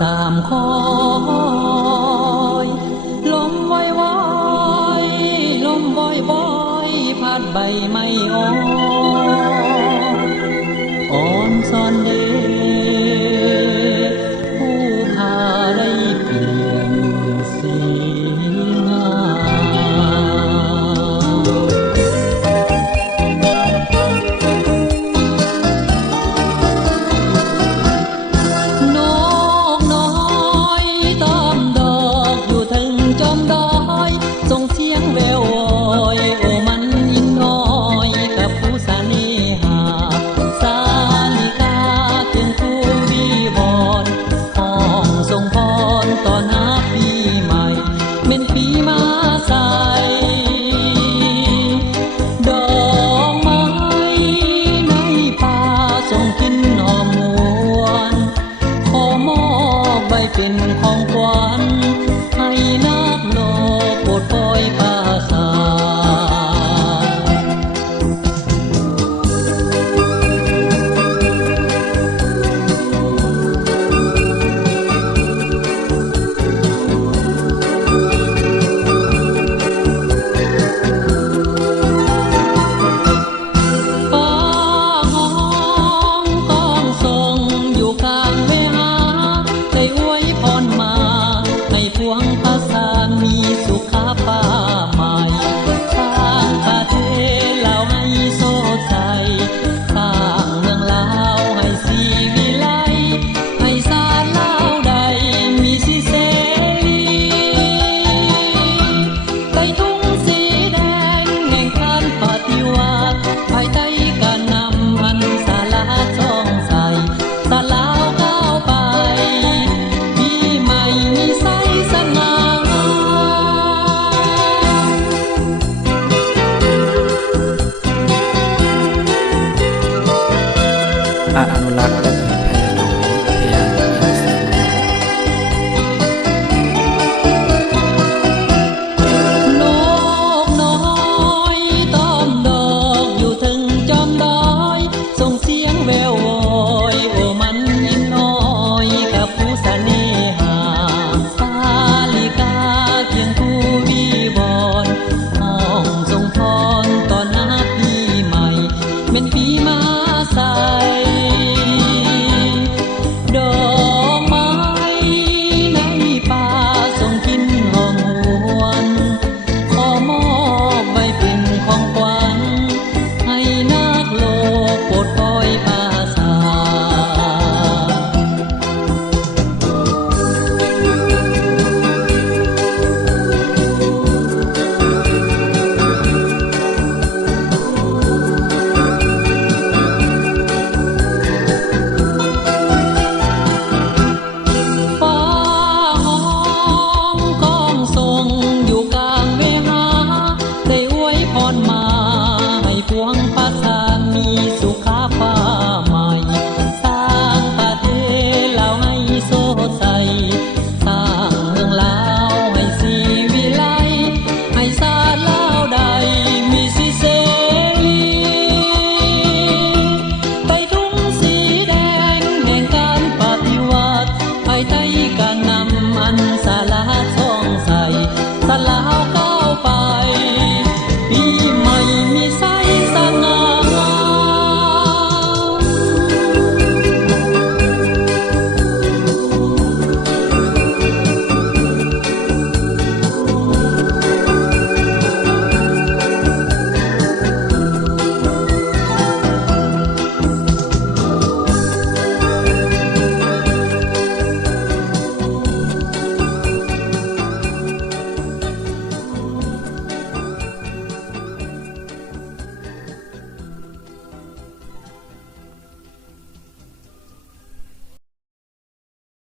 สามคอยลมวอยวอยลมวอยวอยพัดใบไม้อ่อนซ่อนเดผู้พาได้เปลี่ยนสีงานกน้อยตอมดอกอยู่ถึงจอมดอยส่งเสียงแวววอยโอ้มันยิ่งน้อยกับผู้สานีหาสาลิกาถึงผู้ดีบอนห้องส่งพรตอนหาปีใหม่เป็นปีมาใสดอกไม้ในป่าส่งกลิ่นหอมหวนขอมอบไว้เป็นของขวัญให้นักโลกโปรดปล่อยป่าสาป้าห้องกองส่งอยู่กลางเวหาได้อวยพรมาให้พวงพาสานมีสุขาป้าใหม่สร้างประเทศลาวให้โสดใสสร้างเมืองลาวให้สีวิไลให้สารลาวใดมีสิเสรีใต้ทุ่งสีแดงแห่งการปฏิวัติภายใต้การนำพันสาลาช่องใสสาลาวก้าวไปปีใหม่มีไสสง่างาม อนุรักษ์และสืบ